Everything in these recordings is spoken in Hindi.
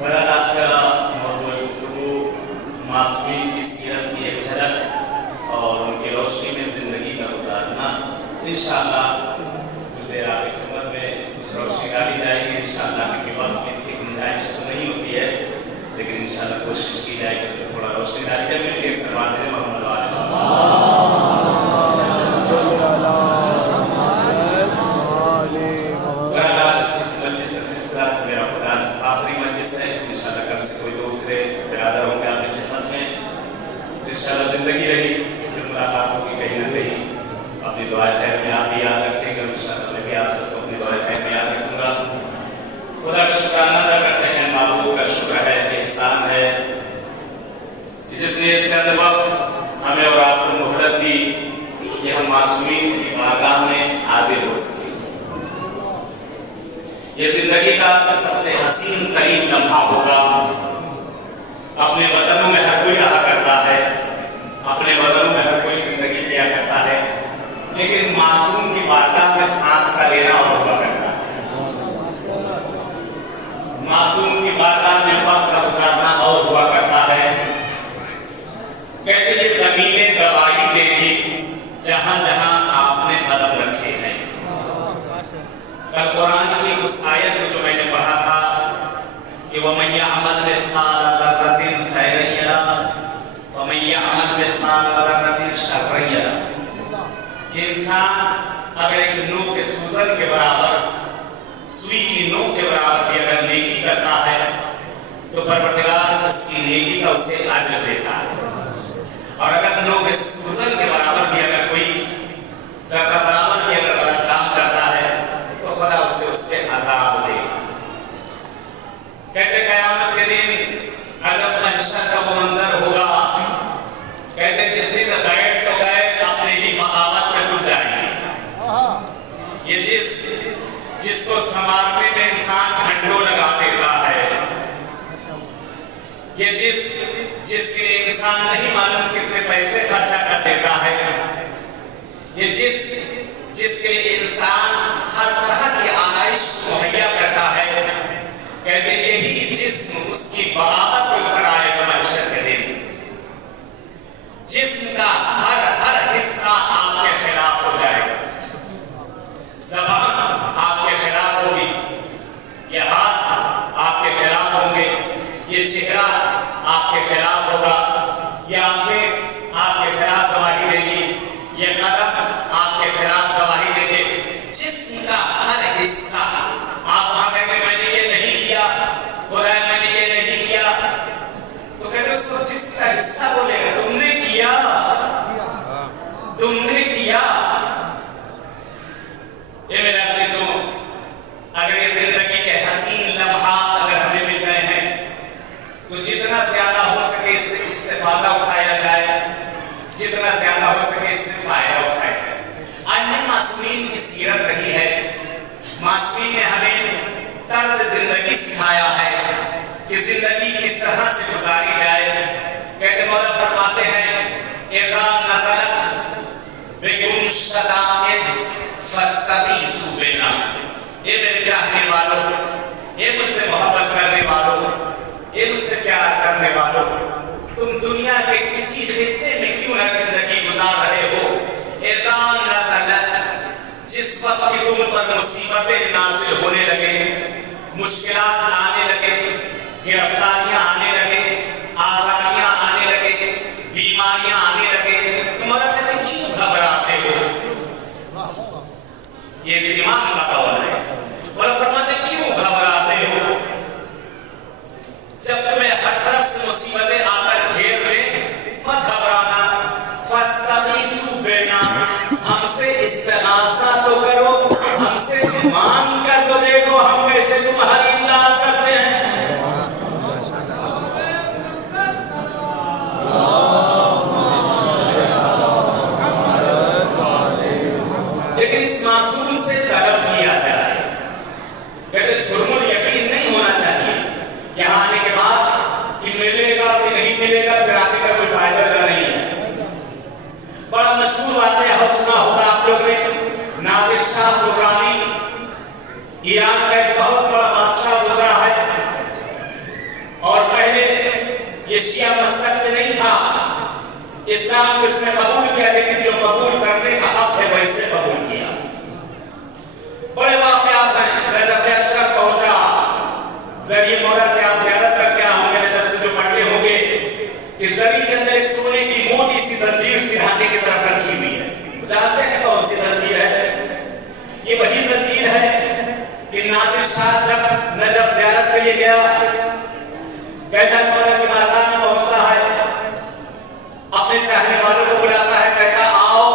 बहरहाल आज का मौज़ूअ गुफ्तगू मासूमीन की सीरत की एक झलक और उनकी रोशनी में ज़िंदगी का गुजारना। इंशाअल्लाह कुछ देर आपकी खिदमत में कुछ रोशनी डाली जाएगी इंशाअल्लाह, क्योंकि वक्त में ठीक गुंजाइश तो नहीं होती है, लेकिन इंशाअल्लाह कोशिश की जाए कि इसमें थोड़ा रोशनी डाली जाए। मिलकर एक सलवात है मोहम्मद वाले। आज इस मजलिस का सिलसिला मेरा खुद आज आखिरी मजलिस है। इंशाअल्लाह कल से कोई दूसरे बिरादर होंगे आपकी खिदमत में। इंशाअल्लाह जिंदगी रही फिर मुलाकात होगी कहीं ना कहीं। अपनी दुआ खैर में आप भी याद रखेंगे, इंशाअल्लाह मैं भी आप सबको अपनी दुआ खैर में याद रखूंगा। खुदा का शुक्राना अदा करते हैं, माबूद का शुक्र है, एहसान है जिसने चंद वक्त हमें और आपको मोहलत दी कि हम मासूमीन की बारगाह में हाजिर हो सके। ये जिंदगी का सबसे हसीन तरीन लम्हा होगा। अपने वतनों में हर कोई रहा करता है, अपने वतनों में हर कोई जिंदगी किया करता है, लेकिन मासूम की बारगाह में सांस का लेना और हुआ करता है। मासूम की बारगाह में वक्त का गुजारना और हुआ करता है। कहते ये जमीनें गवाही देंगी जहां जहां आपने कदम रखे हैं। कल कुरान की उस आयत में जो मैंने पढ़ा था कि वमन यअमल मिस्काल ज़र्रतिन खैरन यरा वमन यअमल मिस्काल ज़र्रतिन शर्रन यरा। इंसान अगर एक नोक के सूजन के बराबर, सुई की नोक के बराबर भी अगर नेकी करता है तो परवरदिगार उसकी नेकी का उसे अजर देता है, और अगर नोक के सूजन के बराबर भी अगर कोई ज़र्रा बराबर भी अगर गलत काम करता है तो खुदा उसे उसके अज़ाब देगा। कहते क़यामत के दिन अजब महशर का वो मंजर होगा। कहते जिस दिन गैर तो गैर अपने ही मकामत में जुट जाएंगे। ये जिसको संवारने में इंसान घंटों लगा देता है, ये जिसके लिए इंसान नहीं मालूम कितने पैसे खर्चा कर देता है, ये जिसके लिए इंसान हर तरह की आराइश मुहैया करता है, कहते यही जिस्म उसकी बगावत पे उतर आएगा महशर के दिन। जिस्म का हर हिस्सा आपके खिलाफ हो जाएगा। ज़बान आपके खिलाफ होगी, ये हाथ आपके खिलाफ होंगे, ये चेहरा आपके खिलाफ होगा, ये आंखें आपके खिलाफ गवाही देगी, ये कदम आपके खिलाफ गवाही देंगे। जिस्म का हर हिस्सा आप वहां कहते मैंने ये नहीं किया, खुदा मैंने ये नहीं किया, तो कहते उसको जिसका हिस्सा बोलेगा तुमने किया, तुमने किया। ये मेरे अज़ीज़ों, अगर ये जिंदगी के हसीन लम्हा अगर हमें मिल गए हैं तो जितना ज्यादा हो सके इससे इस्तेफादा उठाया जाए, जितना ज्यादा हो सके इससे फायदा उठाया जाए। अन्य मासूमीन की सीरत रही है। मासूमीन ने हमें तर्ज जिंदगी सिखाया है कि जिंदगी किस तरह से गुजारी जाए। कहते मौला फरमाते हैं इज़ा नज़लत बिकुम शदाइद फस्तगीसू बिना। ये मेरे चाहने वालों, ये मुझसे मोहब्बत करने वालों, ये मुझसे प्यार करने वालों, तुम दुनिया के किसी खित्ते में क्यों ना जिंदगी गुजार रहे हो, ऐसा नज़लत जिस वक्त की तुम पर मुसीबतें नाजिल होने लगे, मुश्किलात आने लगे, गिरफ्तारियां आने लगे, आजादियां आने लगे, बीमारियां आने लगे, तुम्हारा कहते क्यों घबराते हो? ये इमाम का कौल है। और फरमाते क्यों घबराते हो? जब तुम्हें हर तरफ से मुसीबतें आकर घेर ले, मत घबराना। फस्तगीसू बिना, हमसे इस्तिगासा तो करो, हमसे मांग कर तो देखो हम कैसे तुम्हारी इमदाद करते हैं। लेकिन इस मासूम से तलब किया जाए, कहते झुरमुर यकीन नहीं होना चाहिए यहाँ आने के बाद कि मिलेगा कि नहीं मिलेगा, फिर आने का कोई फायदा नहीं है। बड़ा मशहूर बात है, सुना होगा आप लोग ने, नादिर शाह दुर्रानी ईरान का एक बहुत बड़ा बादशाह गुजरा है, और पहले ये शिया मसलक से नहीं था, इस्लाम को इसने कबूल किया, लेकिन जो कबूल करने का हक है वैसे कबूल किया। बड़े वाक़यात हैं। नजफ़ अशरफ पहुंचा, ज़रिए मोहरा के आप ज़ियारत करके आओगे, नजफ़ से जो पढ़े होंगे, इस ज़रिए के अंदर एक सोने की मोटी सी जंजीर सिरहाने की तरफ रखी हुई है। जानते हैं कौन सी जंजीर है? ये वही जंजीर है कि नादिर शाह जब नजफ़ ज़ियारत के लिए गया, कहता है मौला की बारगाह में पहुंचता है, अपने चाहने वालों को बुलाता है, कहता आओ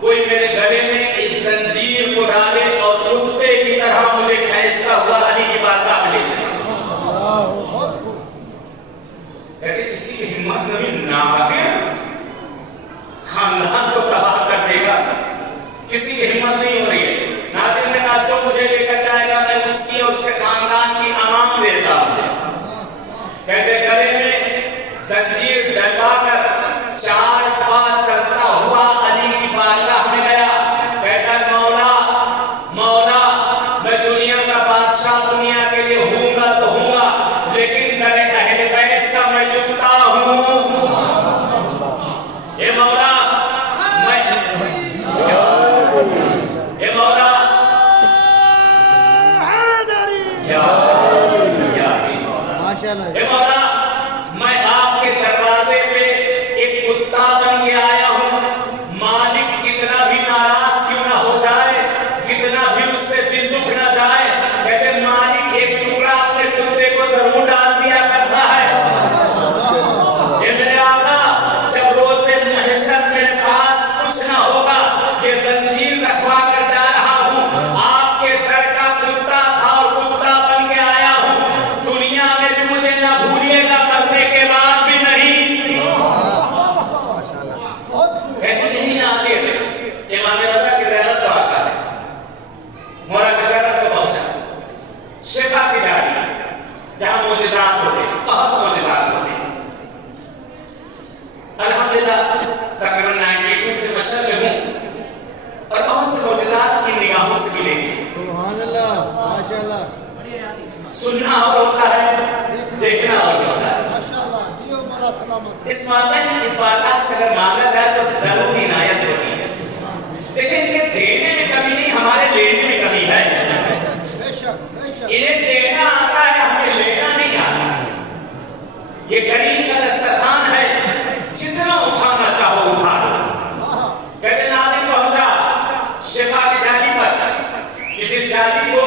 कोई मेरे गले में इस जंजीर को डाले और कुत्ते की तरह मुझे खींचता हुआ अली की बारगाह में ले जाए। कहते किसी की हिम्मत नहीं, नादिर खानदान को तबाह कर देगा, किसी की हिम्मत नहीं हो रही है। नादिर ने कहा जो मुझे लेकर जाएगा मैं उसकी और उसके खानदान की अमान देता हूं। कहते गले में जंजीर डलवाकर 4 पांच चलता हुआ अली की बारगाह में गया, कहता मौला मौला मैं दुनिया का बादशाह दुनिया के लिए हूंगा तो हूंगा, लेकिन दरे अहले बैत का मैं जुता हूं। ये मौला मैं ये मौला ये मौला मैं आपके दरवाजे पे एक कुत्ता बन के आया हूं, मालिक कितना भी नाराज क्यों ना हो जाए, कितना भी उससे दिल दुख ना जाए, कहते मालिक एक टुकड़ा अपने कुत्ते को जरूर डाल दिया करता है। ये मेरे आका जब रोज़े महशर मेरे पास कुछ ना होगा, ये जंजीर रखवा कर जा रहा हूं, आपके दर का कुत्ता था और कुत्ता बन के आया हूं, दुनिया में भी मुझे ना भूलिएगा, मरने के बाद भी नहीं। इमाम रज़ा की ज़ियारत को आता है, मोहरा की ज़ियारत को पहुंचा, शिफा की जारी जहां मोजिज़ात होते, बहुत मोजिज़ात होते। अल्हम्दुलिल्लाह तकरीबन 92 से मशर में हूं और बहुत से मोजिज़ात इन निगाहों से मिलेंगे। सुभान अल्लाह, माशाअल्लाह। सुनना और होता है, देखना और होता है। माशाअल्लाह, जियो मौला सलामत। इस बारगाह से अगर मांगा जाए तो जरूर इनायत होती है, लेकिन ये देने में कमी नहीं, हमारे लेने में कमी है। इन्हें देना आता है, हमें लेना नहीं आता। ये करीम का दस्तरखान है, जितना उठाना चाहो उठा लो। कहते नादिर पहुंचा शिफा की जाली पर, जिस जाली को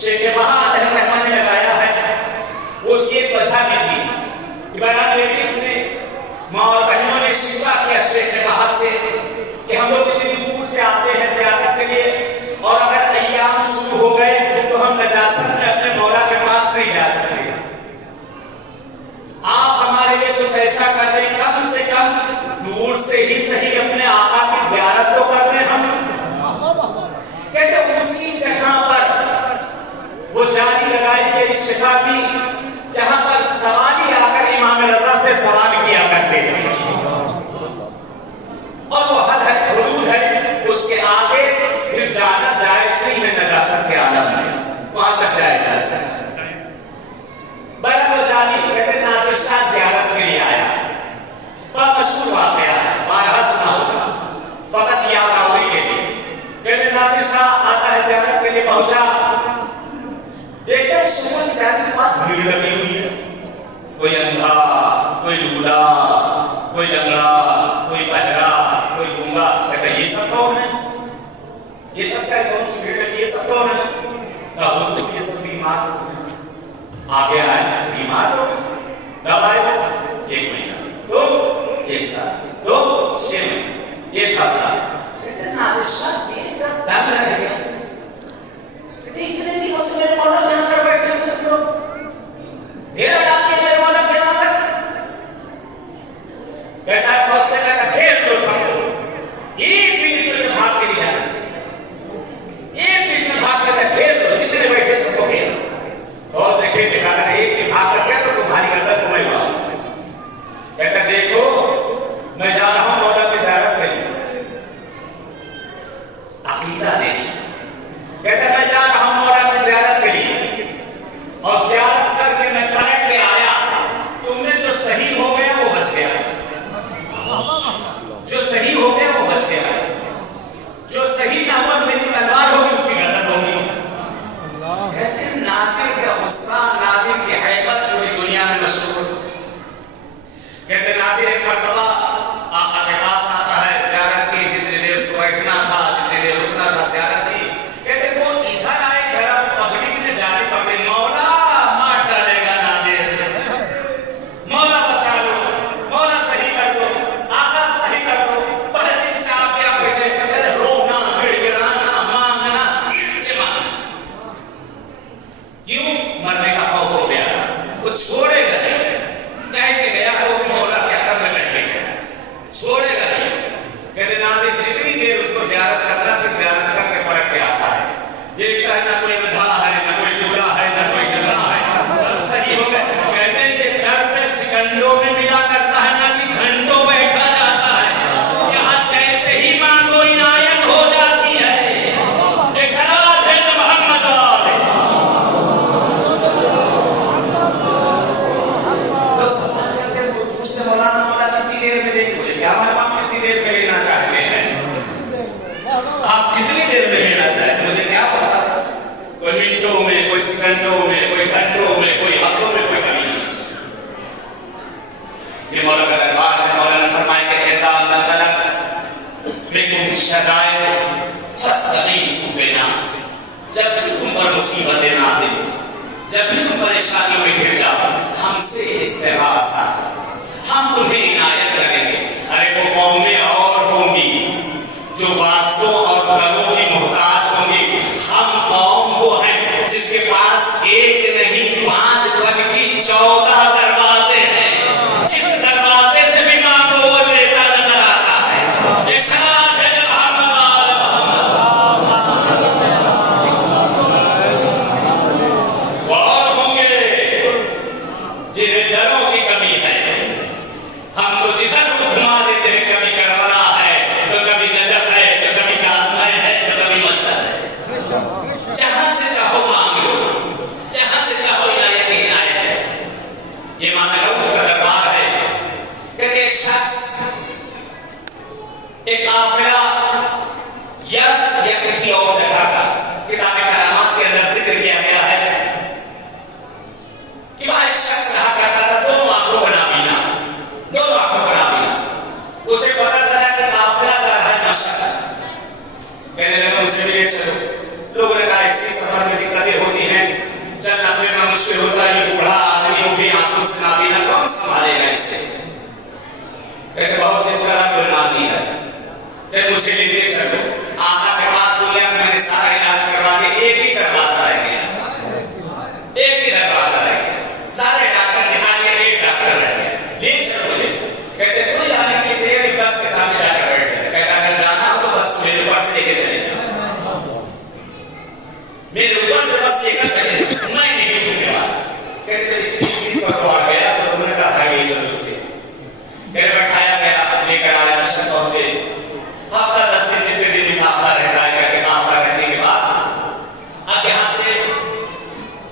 शेख बहार रहमान ने लगाया है, उसकी एक वजह भी थी। इबारत लेडीज ने, माँ और बहनों ने शिकवा किया शेख बहार से कि हम लोग इतनी दूर से आते हैं ज़ियारत के लिए, और अगर अय्याम शुरू हो गए तो हम नजासत में अपने मौला के पास नहीं जा सकते, आप हमारे लिए कुछ ऐसा कर दें, कम से कम दूर से ही सही अपने आका की ज़ियारत तो कर लें हम। कहते उसी जगह पर वो जाली लगाई गई शिफा की, जहां पर सवाली आकर इमाम रज़ा से सवाल किया करते थे, और वो हद है, हुदूद है, उसके आगे फिर जाना जायज नहीं है नजासत के आलम में, वहां तक जाया जा सकता है। बड़ा वो जाली कहते नादिर शाह ज़ियारत के लिए जाने के पास भीड़ लगी हुई है, कोई अंधा, कोई लूला, कोई लंगड़ा, कोई बहरा, कोई गूंगा। कहते ये सब कौन है? ये सब क्या कौन सी भीड़ लगी? ये सब कौन है? हुजूर ये सब बीमार आगे आए, बीमार हो, कब आए? 1 महीना, 2, 1 साल, 2, 6 महीने, 1 हफ्ता। कहते नादिर साहब देर का दम लग गया। कहते इतने दिनों से मेरे मौला यहाँ कर बैठे हो तुम लोग, घेरा डाल के मेरे मौला के यहाँ कर। कहता है फौज से कहता घेर लो सबको, एक भी इसमें से भाग के नहीं जाना चाहिए, एक भी इसमें भाग के घेर लो, जितने बैठे सबको घेर लो। और देखिए दिखाता है एक भी भाग कर गया तो तुम्हारी गर्दन को मैं उड़ाऊं। कहता देखो मैं जा रहा हूं मौला की ज़ियारत के लिए, अकीदा देखिए। कहता मैं जा रहा हूं मौला की ज़ियारत के लिए, और ज़ियारत करके मैं पलट के आया, तुमने जो सही हो गया वो बच गया, जो सही हो गया वो बच गया, जो सही ना हुआ मेरी तलवार होगी उसकी गर्दन होगी। कहते नादिर का गुस्सा, नादिर की हैबत पूरी दुनिया में मशहूर। कहते नादिर एक मर्तबा आका के पास आता है ज़ियारत की, जितनी देर उसको बैठना था, जितनी देर रुकना था ज़ियारत की। कहते वो इधर आए, इधर पब्लिक ने जाने पकड़े, मौला मार डालेगा नादिर, मौला बचा लो, मौला सही कर दो, आका सही कर दो। बड़े दिन से आप क्या बैठे? कहते रोना, गिड़गिड़ाना, मांगना, दिल से मांगना। क्यों? मरने का खौफ हो गया, वो छोड़ेगा नहीं, कह के गया वो भी मौला क्या करने बैठे गया, छोड़ेगा नहीं। कहते नादिर जितनी देर उसको ज़ियारत करना थी ज़ियारत करके पलट के आता है, देखता है ना कोई अंधा है, ना कोई लूला है, ना कोई गल्ला है, सब सही हो गए। कहते हैं ये दर पे सेकंडों में मिला करता है, ना कि घंटों बैठा जाता है। यहाँ जैसे ही मांगो इनायत हो जाती है। एक सलात है मोहम्मद वाले। लोग सवाल करते हैं, पूछते मौलाना मौला कितनी देर में देंगे? मुझे क्या मालूम आप कितनी देर में लेना चाहते हैं, आप कितनी देर में लेना चाहते हैं, मुझे क्या पता। कोई मिनटों में, कोई सेकंडों में, कोई घंटों में, कोई हफ्तों में, कोई कभी नहीं। ये मौला का दरबार है। मौला ने फरमाया कि ऐसा नज़लत बिकुम शदाइद फस्तगीसू बिना, जब भी तुम पर मुसीबतें नाज़िल हो, जब भी तुम परेशानियों में घिर जाओ, हमसे इस्तिग़ासा, हम तुम्हें इनायत करेंगे। अरे वो कौमें और होंगी जो वास्तों और दरों की मोहताज होंगी, हम कौम वो हैं जिसके पास एक नहीं 5 बल्कि 14 दरवाजे हैं, जिस दरवाजे से भी मांगो वो देता नजर आता है। एक सलात है मोहम्मद वो और होंगे जिन्हें दरों की कमी है, हम तो जिधर को घुमा देते हैं, कभी करबला है तो कभी नजफ है तो कभी काज़िम है तो कभी मशहद है। जहां से चाहो मांग लो, जहां से चाहो इनायत ही इनायत है। ये इमाम रऊफ का दरबार है। कहते एक शख्स, एक काफिला यज़द या किसी और जगह का, किताब करामात के अंदर जिक्र किया गया है कि वहां एक शख्स रहा करता था, दोनों आंखों का नाबीना, दोनों आंखों का नाबीना। उसे पता चला कि काफिला जा रहा है मशहद। कहने लगा मुझे भी ले चलो। लोगों ने कहा इसी सफर में दिक्कतें होती हैं, चलना फिरना मुश्किल होता है, ये बूढ़ा आदमी हो भी आंखों से नाबीना, कौन संभालेगा इसे? कहते बहुत से तरह कोई नाबीना है, कहते मुझे लेते चलो। आका के पास दुनिया में मैंने सारा इलाज करवा के एक ही दरवाजा रह गया, एक ही दरवाजा रह गया, सारे डॉक्टर दिखा दिए, एक डॉक्टर रह गया, ले चलो मुझे। कहते कोई आने के लिए तैयार नहीं, बस के सामने जाकर बैठ जाए। कहता अगर जाना हो तो बस मेरे ऊपर से लेके चले जाओ, मेरे ऊपर से बस लेकर चले, मैं नहीं उठने वाला। कहते जब इतनी सीट पर पहुंच गया तो उन्होंने कहा भाई चलो से। फिर बैठाया गया, लेकर आए, मशहद पहुंचे। हफ्ता 10 दिन जितने दिन काफिला रहता है, कहते काफिला रहने के बाद अब यहाँ से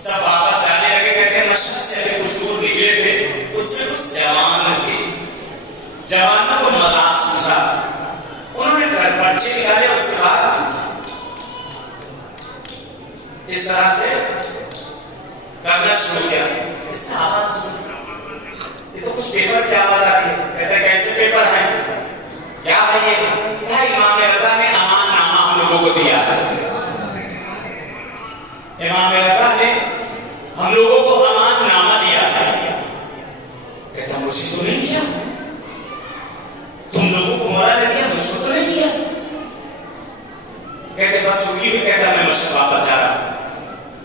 सब वापस आने लगे। कहते हैं मशहद से अभी कुछ दूर निकले थे, उसमें कुछ जवान थे, जवानों को मजाक सूझा, उन्होंने घर पर्चे निकाले। उसके बाद इस तरह से करना शुरू किया, इसका आवाज सुन, ये तो कुछ पेपर की आवाज आ रही है। कहते कैसे पेपर है, क्या है ये? क्या इमाम रजा ने अमान नामा हम लोगों को दिया है। इमाम रजा ने हम लोगों को अमान नामा दिया है। कहता मुझे तो नहीं दिया, तुम लोगों को मौला ने दिया, मुझको तो नहीं दिया। कहते बस रुकी हुई, कहता मैं मस्जिद वापस जा रहा हूं,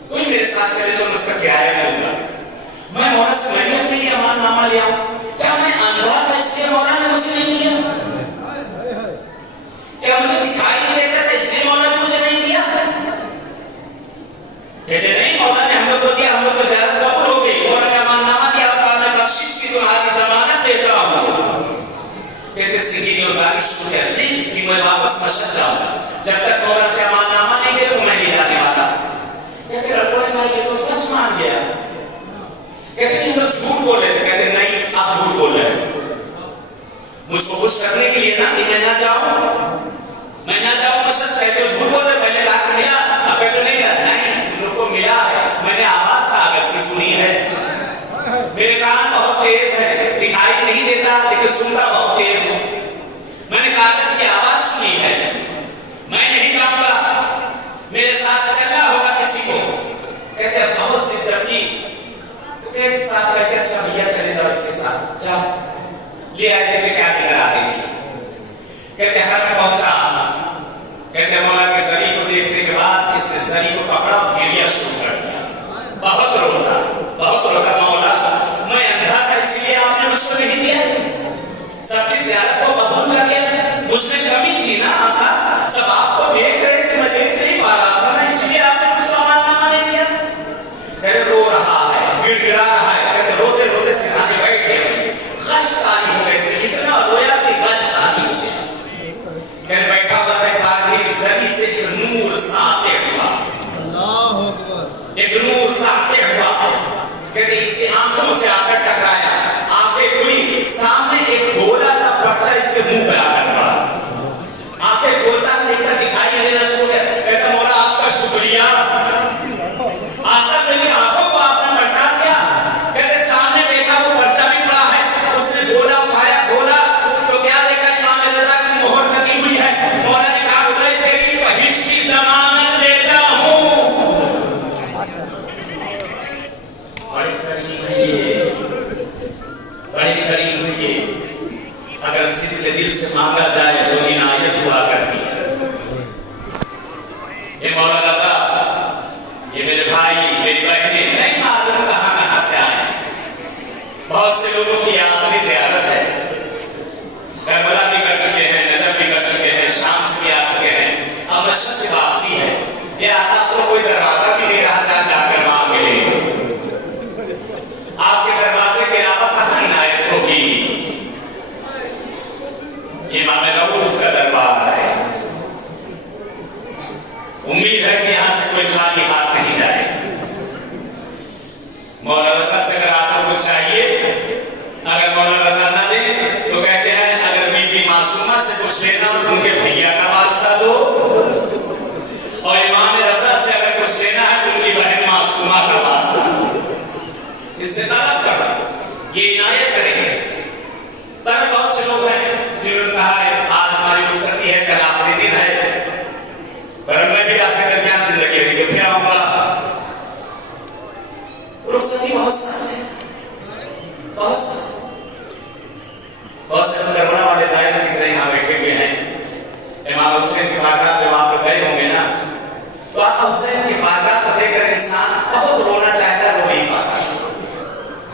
कोई मेरे साथ चले तो मैं उसका किराया दूंगा। मैं मौला से मैंने अपने लिए अमान नामा लिया, क्या मैं अंधा था इसलिए मौला ने मुझे नहीं दिया? क्या मुझे दिखाई नहीं देता था इसलिए मौला ने मुझे नहीं दिया? कहते नहीं, मौला ने हम लोग को दिया, हम लोग को ज़ियारत कबूल हो गई, मौला ने अमान नामा दिया, मैं बख्शिश की तुम्हारी जमानत देता हूं। कहते सीधी गुजारिश कैसे कि मैं वापस मस्जिद जाऊं, जब तक मौला से अमान नामा नहीं दे तो मैं नहीं जाने वाला। कहते लड़कों ने कहा ये तो सच मान गया। कहते नहीं हम लोग झूठ बोल रहे थे। कहते नहीं आप झूठ बोल रहे हैं, मुझको खुश करने के लिए ना कि मैं ना जाऊं मस्जिद। कहते हो झूठ बोल रहे, पहले कहा कि मिला, अब कहते नहीं मिला। नहीं, तुम लोग को मिला है, मैंने आवाज कागज की सुनी है, मेरे कान बहुत तेज है, दिखाई नहीं देता लेकिन सुनता बहुत तेज हूं, मैंने कागज की आवाज सुनी है, मैं नहीं जाऊंगा, मेरे साथ चलना होगा किसी को। कहते बहुत सी जबकि तो कहते साथ कहते अच्छा भैया चले जाओ इसके साथ, जाओ ले आए थे क्या लेकर आ गए। कहते हर में पहुंचा, कहते मौला के जरी को देखने के बाद इसने जरी को पकड़ा और गिरिया शुरू कर दिया, बहुत रोता मौला मैं अंधा था इसलिए आपने मुझको नहीं दिया, सबकी ज़ियारत को कबूल कर लिया, मुझमें कमी थी ना आका, सब आपको देख रहे थे मैं देख नहीं पा रहा था ना, इसलिए आपने मुझको अमान नामा नहीं दिया। कहते रो रहा है, गिड़गिड़ा रहा है, कहते रोते रोते सीधा के बैठ गया, गश ताली हो गई, इतना रोया कि गश ताली हो गया। कहते बैठा हुआ था, एक बार मेरी जरी से एक नूर साते हुआ, अल्लाह अकबर, एक नूर साते हुआ। कहते इसकी आंखों से आकर टकराया, आंखें खुली, सामने एक गोला सा पर्चा इसके मुंह पे आकर पड़ा, आंखें खोलता है देखता दिखाई नहीं देना शुरू किया। कहता मौला आपका शुक्रिया, आता मेरी आंखों को आपने पलटा दिया। कहते सामने देखा वो पर्चा भी पड़ा है, उसने गोला उठाया, गोला तो क्या देखा इमाम रजा की मोहर लगी हुई है। मौला ने कहा मैं तेरी बहिश की जमानत लेता हूं। बड़े करीब है ये, अगर सिद्ध दिल से मांगा जाए तो इनायत हुआ करती है। ये मौला रजा, ये मेरे भाई मेरी बहनें नहीं मालूम कहां से आए, बहुत से लोगों की आखिरी ज़ियारत है, करबला भी कर चुके हैं, नजफ भी कर चुके हैं, शाम से भी आ चुके हैं, अब मशरक़ से वापसी है, ये आप तो कोई दरवाजा भी नहीं रहा जहां जाकर मांग मिले, आपके दरवाजे के अलावा कहां इनायत होगी। इमाम रऊफ का दरबार है, उम्मीद है कि यहां से कोई खाली हाथ नहीं जाए। मौला रजा से अगर आपको कुछ चाहिए, अगर मौला रजा ना दे तो कहते हैं अगर बीबी मासूमा से कुछ लेना हो तो उनके भैया का वास्ता दो, और इमाम रजा से अगर कुछ लेना है तो उनकी बहन मासूमा का वास्ता दो, इससे तलब करो, ये इनायत करेंगे। पर बहुत से लोग हैं जिन्होंने कहा है आज हमारी रुखसती है, कल आखिरी दिन है, पर मैं भी आपके दरमियान जिंदगी रही फिर आऊंगा। रुखसती बहुत साथ है, बहुत से करबला वाले जाहिर दिख रहे हैं, यहाँ बैठे हुए हैं। इमाम हुसैन के बारगाह जब आप लोग गए होंगे ना, तो आका हुसैन के बारगाह को देखकर इंसान बहुत रोना चाहता है, रो नहीं पाता,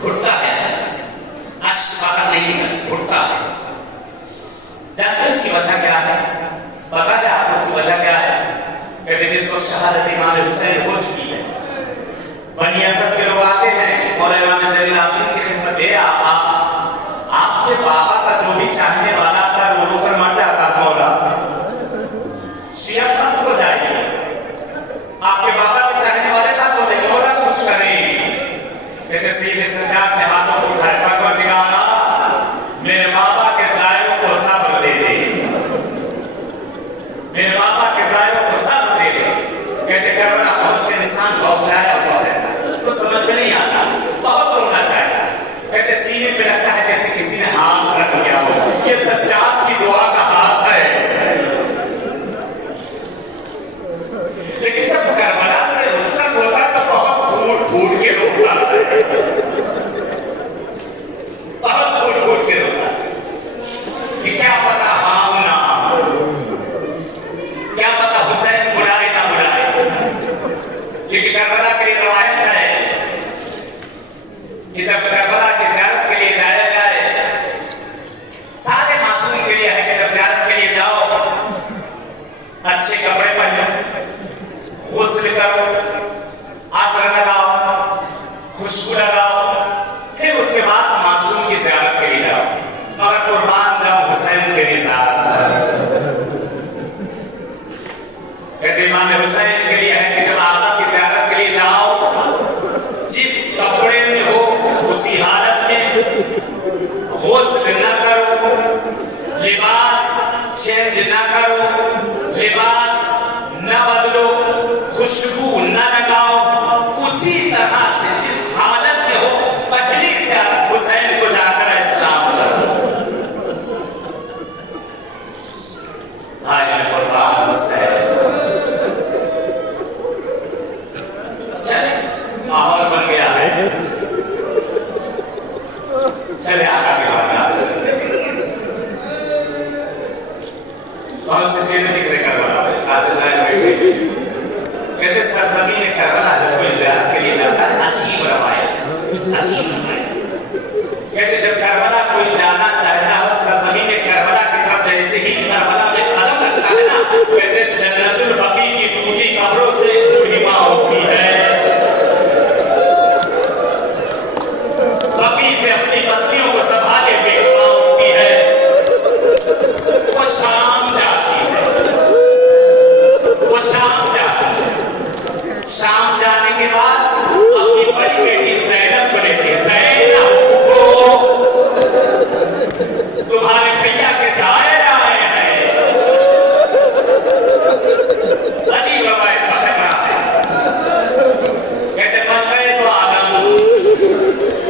घुटता है, अश्क बाहर नहीं निकलता, घुटता है। जानते हैं इसकी वजह क्या है? पता है आपको इसकी वजह क्या है? कहते जिस वक्त शहादत इमाम हुसैन हो चुकी है, बनी असद के लोग आते हैं और इमाम ज़ैनुल आबिदीन की खिदमत में आपके बाबा का जो भी चाहने वाला था वो रोकर मर जाता, मौला शिया खत्म हो जाएगी, आपके बाबा के चाहने वाले खत्म हो जाएंगे, मौला कुछ करें। कहते सीधे सज्जाद ने हाथों को उठाए, परवरदिगारा मेरे बाबा के ज़ायरों को सब्र दे दे, मेरे बाबा के ज़ायरों को सब्र दे दे। कहते करबला पहुंच के इंसान को बुलाया हुआ है तो समझ में नहीं पे लगता है जैसे किसी ने हाथ रख दिया हो। ये सज्जाद की दुआ का हाथ है। लेकिन जब करबला से रुखसत होता है तो बहुत फूट फूट के रोता है, बहुत फूट फूट के रोता है कि क्या पता हम ना, क्या पता हुसैन बुलाए ना बुलाए। क्योंकि करबला के लिए रवायत है कि जब करबला की ज़ियारत के लिए जाया जाए, सारे मासूम के लिए है कि जब ज़ियारत के लिए जाओ अच्छे कपड़े पहनो, गुस्ल करो, अतर लगाओ, खुशबू लगाओ, फिर उसके बाद मासूम की ज़ियारत के लिए जाओ। मगर कुर्बान जाओ हुसैन के लिए कहते इमाम हुसैन के लिए है कि जब आका की ज़ियारत के लिए जाओ, जिस कपड़े में हो उसी हालत में गुस्ल न करो, लिबास चेंज न करो, लिबास न बदलो, खुशबू न लगाओ, उसी तरह से जिस हालत में हो पहली ज़ियारत हुसैन को जाकर सलाम करो। हाय कुर्बान हुसैन। माहौल बन गया है, चले आका के बाद बहुत से चीजें दिख रहे करबला में, ताजे ज़ाहिर बैठे कहते सरज़मीन करबला जब कोई ज़ियारत के लिए जाता है, अजीब रवायत, अजीब रवायत। कहते जब करबला कोई जाना चाहता हो सरज़मीन करबला की तरफ, जैसे ही करबला में कदम रखता है ना, कहते जन्नतुल बकी की टूटी कब्रों से बूढ़ी माँ होती है, बकी से अपनी पसलियों को संभाले बेगुमां होती है, वो शाम जाती है, वो शाम जाती है। शाम जाने के बाद अपनी बड़ी बेटी ज़ैनब को लेती है, ज़ैनब उठो, तुम्हारे भैया के ज़ाहिर आए हैं। अजीब रवायत का फकरा है। कहते बन गए तो आदम,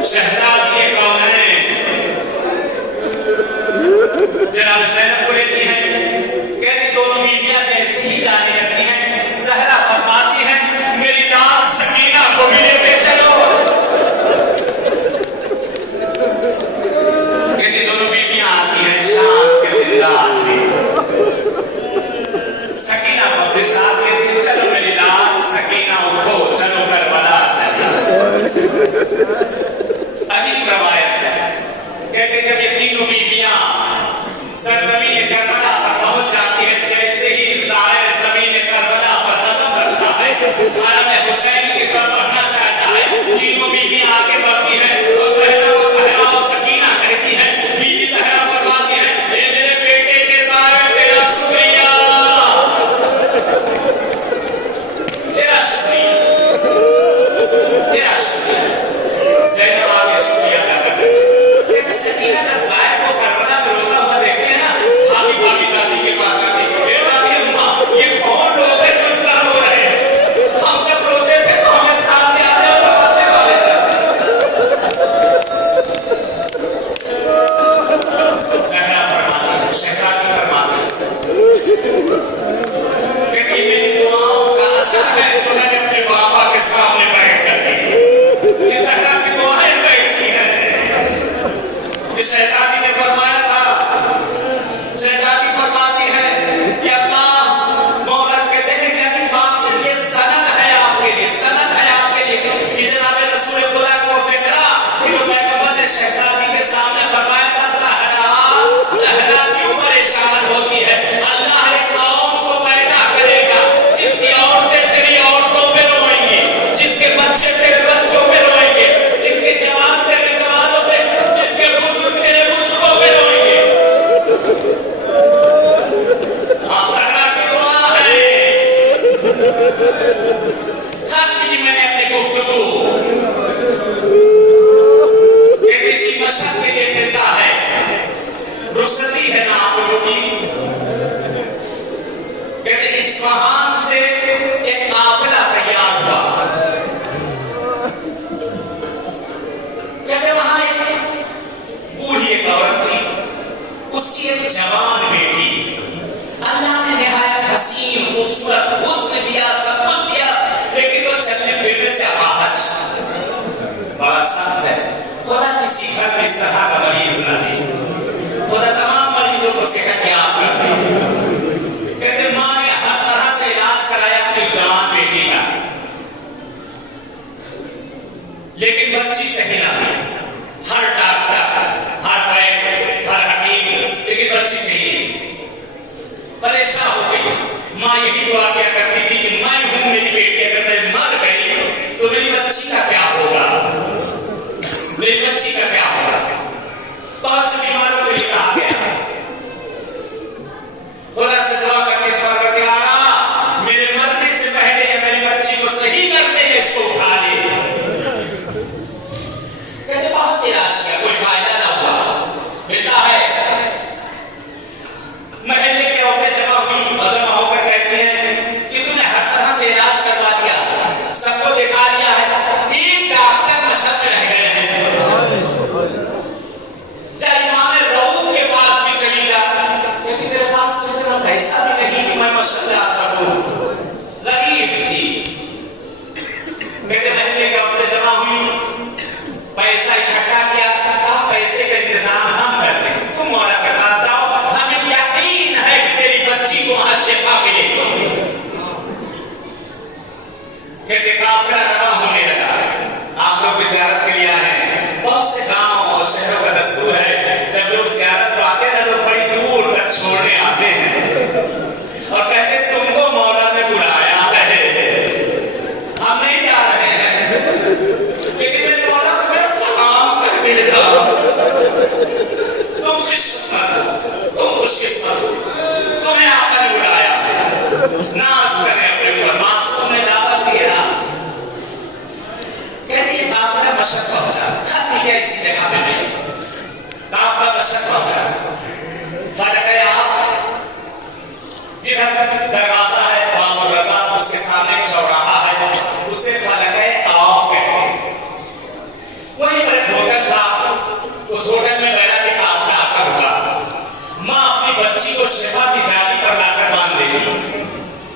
शहजादी कौन है? जनाब ज़ैनब को लेती है। कहती दोनों बीवियां जैसे ही जाने लगती हैं, ज़हरा फरमाती है मेरी नाम सकीना को भी लेते चलो। कहती दोनों बीवियां आती हैं शाम के जिंदान में, सकीना को अपने साथ लेती, चलो मेरी नाम सकीना उठो, चलो करबला चलो। अजीब रवायत है। कहते जब ये तीनों बीवियां सरज़मीन करबला पर पहुंच जाती है, जैसे ही ज़ाहिर ज़मीन करबला पर कदम रखता है, हरम हुसैन की तरफ बढ़ना चाहता है, तीनों बीवियां आगे बढ़ती है और ज़हरा और सकीना कहती है, बीबी ज़हरा फरमाती है ए मेरे बेटे के ज़ाहिर तेरा शुक्रिया, तेरा शुक्रिया, तेरा शुक्रिया। ज़ैनब आगे शुक्रिया अदा करती है। कहते सकीना जब ज़ाहिर को करबला में रोता हुआ देखते हैं ना, भागी भागी दादी के पास आती है, ए दादी अम्मा ये कौन लोग हैं जो इतना रो रहे हैं? हम जब रोते थे तो हमें ताजे आते और तमाचे मारे जाते। ज़हरा फरमाती है, शहजादी फरमाती है, कहती मेरी दुआओं का असर है जो मैंने अपने बाबा के सामने बैठ कर की। ये ज़हरा की दुआएं बैठती हैं। शहजादी ने फरमाया था, शहजादी फरमाती है कि अल्लाह मौला कहते हैं कि अभी बात ये सनद है आपके लिए, सनद है आपके लिए कि जनाब रसूल खुदा को फिक्रा कि जो पैगंबर ने शहजादी के सामने फरमाया था, ज़हरा क्यों परेशान होती है? अल्लाह एक कौम को पैदा करेगा जिसकी औरतें तेरी औरतों पे रोएंगी, जिसके बच्चे तेरे बच्चों पे रोएंगे, जिसके जवान तेरे जवानों पे, जिसके बुजुर्ग तेरे बुजुर्गों पे रोएंगे। ज़हरा की दुआ है। खत्म की मैंने अपनी गुफ्तगू किसी मशहद के लिए मिलता है, रुखसती है ना आप लोगों की। कहते इस्फहान से एक काफिला तैयार हुआ। कहते वहां एक उसकी एक जवान बेटी, अल्लाह ने निहायत हसीन खूबसूरत हुस्न दिया, सब कुछ दिया, लेकिन वो चलने फिरने से अपाहज, बड़ा सख्त है। खुदा किसी घर में इस तरह का मरीज न दे, खुदा तमाम मरीजों को सेहत याब कर दे। कहते माँ ने हर तरह से इलाज कराया अपनी जवान बेटी का, लेकिन बच्ची सही ना हुई। हर डॉक्टर, हर वैद्य, हर हकीम, लेकिन बच्ची सही नहीं। परेशान हो गई माँ, यही दुआ क्या करती थी कि मैं हूं, मेरी बेटी अगर मैं मर गई तो मेरी बच्ची का क्या होगा, मेरी बच्ची का क्या होगा। बहुत से बीमारों को ये कहा गया, खुदा से दुआ करके परवरदिगारा मेरे मरने से पहले या मेरी बच्ची को सही करते हैं, इसको उठा ले। कहते बहुत इलाज किया, कोई फायदा ना हुआ। मिलता है महल्ले की औरतें जमा हुई और जमा होकर कहते हैं कि तूने हर तरह से इलाज करवा दिया, सबको दिखा दिया है, एक डॉक्टर नशा में रह गए हैं, चाहे इमाम रऊफ के पास भी चली जा, क्योंकि तेरे पास तो इतना पैसा भी नहीं कि मैं मशक्कत जा सकूं। गरीब थी। मेरे महल्ले की औरतें जमा हुई, पैसा इकट्ठा किया, कहा पैसे का इंतजाम हम करते हैं, तुम मौला के पास जाओ, हमें यकीन है कि तेरी बच्ची को वहां शिफा मिलेगी। कहते काफिला रवाना होने लगा, आप लोग भी ज़ियारत के लिए आए हैं। बहुत से गांव और शहरों का दस्तूर है, जब लोग ज़ियारत पर आते हैं ना, लोग बड़ी दूर तक छोड़ने आते हैं और कहते तुमको मौला ने बुलाया है, हम नहीं जा रहे हैं, लेकिन मेरे मौला को मेरा सलाम कर देगा। तुम खुशकिस्मत हो, तुम खुशकिस्मत हो, तुम्हें आपा ने बुलाया, नाज करें अपने ऊपर, मासूम ने दावत दिया। कहते ये काफिला मशक पहुंचा, खत क्या इसी जगह पे नहीं, काफिला मशक पहुंचा, फटके आप जिधर दरवाजा है बाबुल रजा, उसके सामने चौराहा है, उसे फलके आप कहते हैं। वहीं पर एक होटल था, उस होटल में बैठा के काफिला आकर रुका। माँ अपनी बच्ची को शिफा की जाली पर लाकर बांध देती।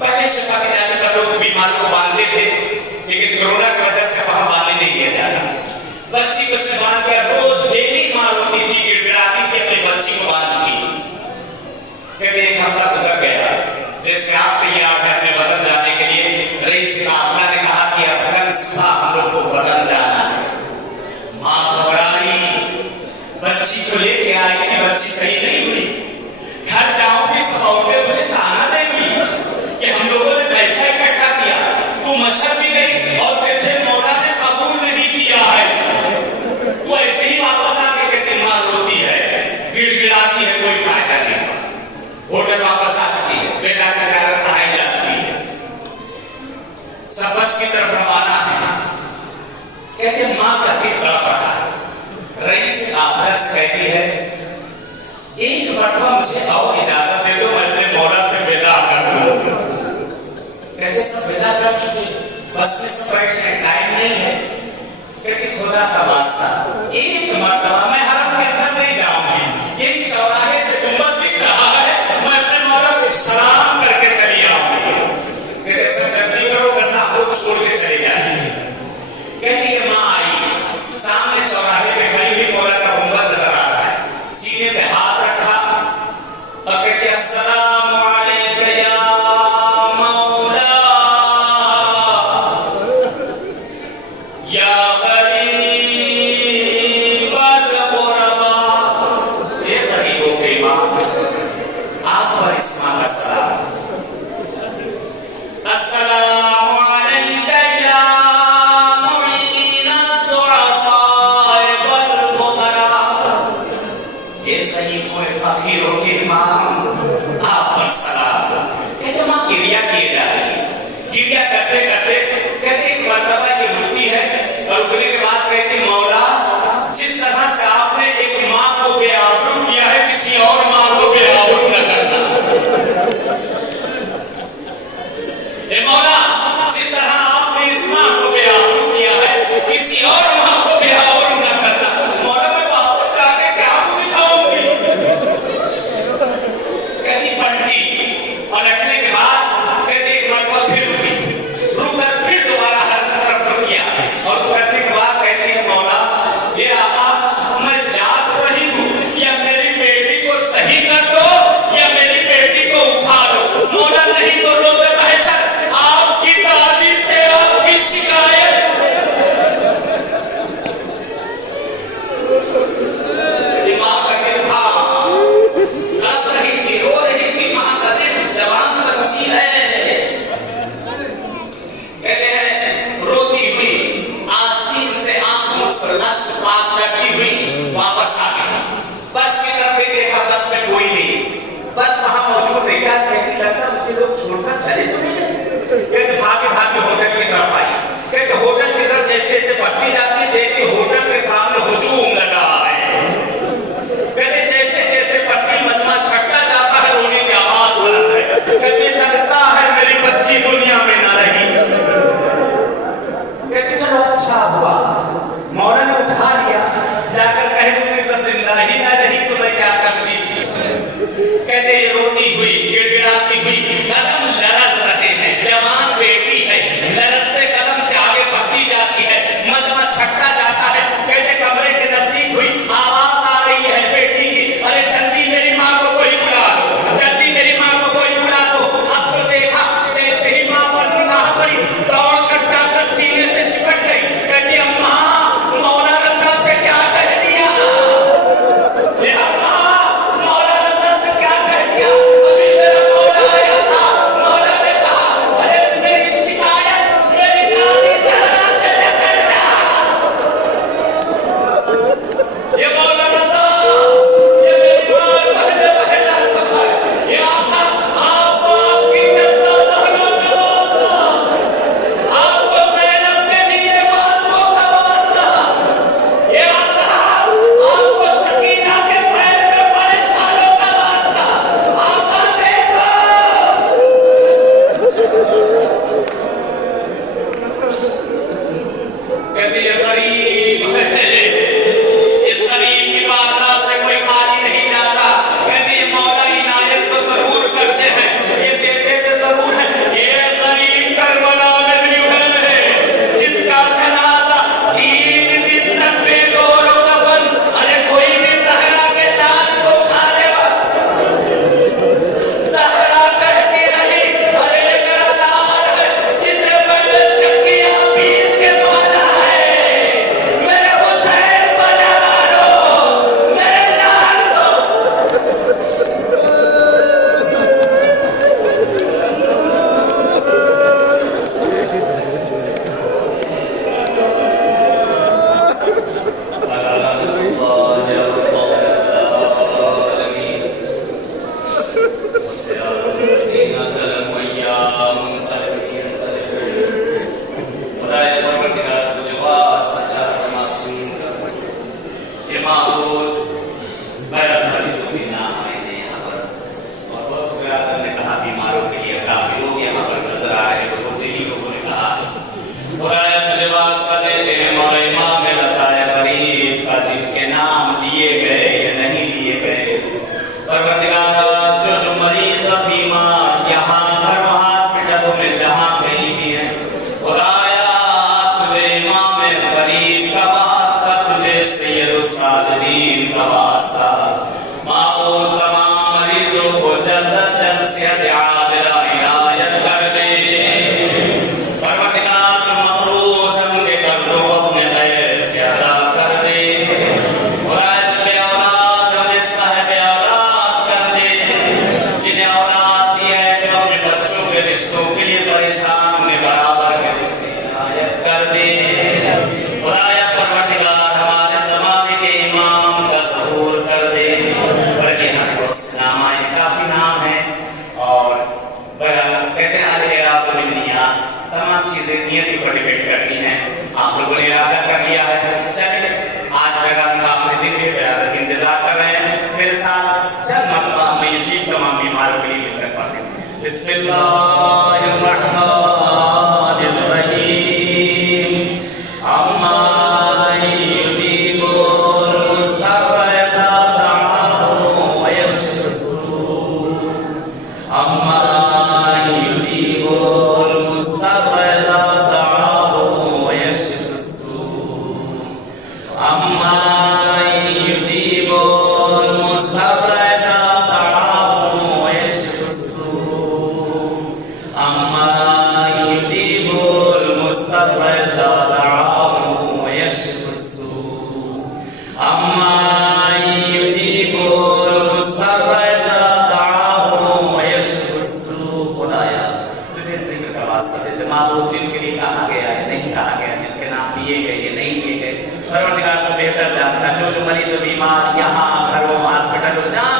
पहले शिफा की जाली पर लोग बीमार को बांधते थे, लेकिन कोरोना की वजह से वहां बांधने नहीं दिया जाता। बच्ची को उसने बांध के रोज डेली मार होती थी, गिड़गिड़ाती थी, अपनी बच्ची को बांध चुकी थी। कहते एक हफ्ता गुजर गया, जैसे आप तैयार हैं अपने वतन जाने के लिए, रईस काफिला ने कहा कि अब कल सुबह हम लोग को वतन जाना है। माँ घबराई, बच्ची को लेके आई कि बच्ची सही नहीं हुई, घर जाऊंगी सब औरतें मुझे ताना देंगी कि हम लोगों ने पैसा इकट्ठा किया, तू मशहर भी गई और तुझे मौला ने कबूल नहीं किया है, तू ऐसे ही वापस आके कहते माँ रोती है, गिड़गिड़ाती है, कोई फायदा नहीं। होटल वापस आ चुकी है, बेटा की ज़ियारत पढ़ाई जा चुकी है, सब बस की तरफ रवाना है। कहते माँ का दिल तड़प रहा है। रईस काफिला से कहती है एक मरतबा मुझे और इजाजत दे दो, मैं अपने मौला से विदा कर दूं। कहते सब विदा कर चुके, बस में सब बैठने टाइम नहीं है। कहते खुदा का वास्ता एक मरतबा मैं हरम के अंदर नहीं जाऊंगी, यही चौराहे से गुंबद दिख रहा है, मैं अपने मौला को सलाम करके चली आऊंगी। कहते अच्छा जल्दी करो वरना वो छोड़ के चले जाएंगे। कहती है माँ आई, सामने चौराहे पे खड़ी हुई मौला का गुंबद नजर आ रहा है, सीने पे हाथ रखा और कहती है अस्सलामु अलैका या मौला या गरीब अल-गुरबा। ये गरीब हो गई माँ, आप पर इस माँ का सलाम। अस्सलामु अलैका या फकीरों के इमाम, आप पर सलाम। कहते माँ गिरिया किए जा रही है, गिरिया करते करते कहते एक मर्तबा ये रुकती है और रुकने के बाद कहती मौला जिस तरह से आपने एक माँ को बेआबरू किया है, किसी और माँ को बेआबरू न करना। ए मौला जिस तरह आपने इस माँ को बेआबरू किया है, किसी और माँ को बेआबरू न करना। मौला मैं वापस जाके क्या मुंह दिखाऊंगी, बढ़ती जाती देख के होटल के सामने हुजूम लगा है। कहते जैसे जैसे पट्टी मजमा छटता जाता है रोने की आवाज बुलंद है। कहते लगता है मेरी बच्ची दुनिया में न रही। कहते चलो अच्छा हुआ मौला ने उठा लिया, जाकर कह दूंगी सब जिंदा ही न रही तो मैं क्या करती। कहते ये रोती हुई गिड़गिड़ाती हुई कदम लरस रहे हैं, जवान बेटी है, लरसते कदम से आगे बढ़ती जाती है, मजमा छटता जाता है। कहते कमरे के नजदीक हुई आवाज आ रही है बेटी की, अरे जल्दी मेरी माँ को कोई बुला लो, जल्दी मेरी माँ को कोई बुला लो। अब जो देखा जैसे ही माँ पर निगाह पड़ी दौड़ कर जाकर सीने से चिपट गई। कहती अम्मा मौला रजा से क्या कह दिया, अम्मा मौला रजा से क्या कह दिया। अभी मेरा मौला आया था, मौला ने कहा अरे मेरी शिकायत मेरी नानी सहरा से न करना। ये मौला रजा ये मेरी मां पहले पहला सफर, ये आका आपको आपकी जनता सहरा का वास्ता, आपको ज़ैनब के नीले बाजुओं का वास्ता, ये आका आपको सकीना के पैर में पड़े छालों का वास्ता। आका देखो कहती ये गरीब है, इस गरीब की बारगाह से कोई खाली नहीं जाता। कहती ये मौला इनायत तो जरूर करते हैं, ये देते तो जरूर है। ये गरीब करबला में भी है जिसका जनाजा 3 दिन तक बेगौर व कफन, अरे कोई भी ज़हरा के लाल को खा लेगा। ज़हरा कहती रही अरे ये मेरा लाल है जिसे मैंने चक्कियां पीस के पाला है, मेरे हुसैन को न मारो, मेरे लाल को। बीमारों के लिए काफी लोग यहाँ पर नजर आ रहे हैं। दिल्ली लोगों ने कहा तुझे वास्ता देते हैं मौला इमाम रज़ाए गरीब का जिनके नाम लिए गए या नहीं लिए गए। परवरदिगार जो मरीज बीमार यहाँ घर हॉस्पिटलों में जहाँ कहीं भी है, खुदाया तुझे इमाम गरीब का वास्ता, तुझे सैयदुस साजिदीन का वास्ता, माबूद तमाम मरीजों को जल्द जल्द सेहत आजिला इनायत कर दे। परवरदिगार जो मकरूज हैं उनके कर्जों को अपने गैर से अदा कर दे। खुदाया जो बेऔलाद हैं उन्हें साहिब औलाद कर दे। जिन्हें औलाद दी है जो अपने बच्चों के रिश्तों के लिए परेशान, उन्हें बराबर के रिश्ते इनायत कर दे। खुदाया परवरदिगार हमारे ज़माने के इमाम का ज़हूर कर दे। बल्कि हमें नाम आए काफी नाम है और कहते हैं तमाम चीजें नियति पर डिपेंड करती हैं। आप लोगों ने इरादा कर लिया है, चलिए आज बैरात का आखिरी दिन है, बैरात का इंतजार कर रहे हैं। मेरे साथ चंद मरतबा मैं यकीन तमाम बीमारों के लिए मिलकर पढ़ें। जिनके लिए कहा गया है, नहीं कहा गया, जिनके नाम दिए गए या नहीं दिए गए, परवरदिगार तो बेहतर जानता है। जो जो मरीज बीमार यहाँ घरों हॉस्पिटलों जहाँ